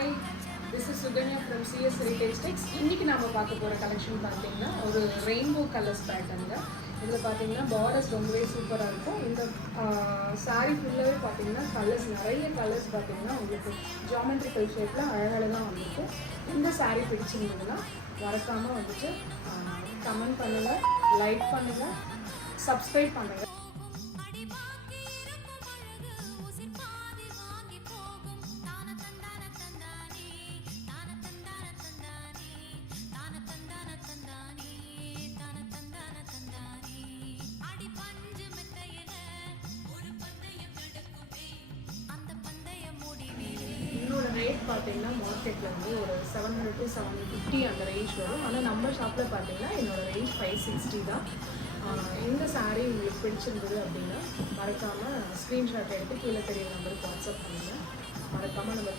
Hi, this is Sukanya from CS Retail Tex. இன்றைக்கி நாம் பார்க்க போகிற கலெக்ஷன் பார்த்தீங்கன்னா ஒரு ரெயின்போ கலர்ஸ் பேட்டர்னுங்க. இதில் பார்த்தீங்கன்னா பார்டர்ஸ் ரொம்பவே சூப்பராக இருக்கும். இந்த சாரீ ஃபுல்லாகவே பார்த்தீங்கன்னா கலர்ஸ், நிறைய கலர்ஸ் பார்த்தீங்கன்னா உங்களுக்கு ஜியாமெட்ரிக்கல் ஷேப்பில் அழகழகாக வந்துருக்கும். இந்த சாரீ பிடிச்சிருந்ததுன்னா மறக்காமல் வந்துட்டு கமெண்ட் பண்ணுங்கள், லைக் பண்ணுங்கள், சப்ஸ்கிரைப் பண்ணுங்கள். என்னோட ரேட் பார்த்தீங்கன்னா மார்க்கெட்டில் வந்து ஒரு 700 to 750 அந்த ரேஞ்ச் வரும். ஆனால் நம்ம ஷாப்பில் பார்த்தீங்கன்னா என்னோடய ரேஞ்ச் 560 தான். இந்த சாரீ உங்களுக்கு பிடிச்சிருந்தது அப்படின்னா மறக்காமல் ஸ்க்ரீன்ஷாட் எடுத்து கீழே தெரிய நம்பருக்கு வாட்ஸ்அப் பண்ணுங்கள். மறக்காமல் நம்ம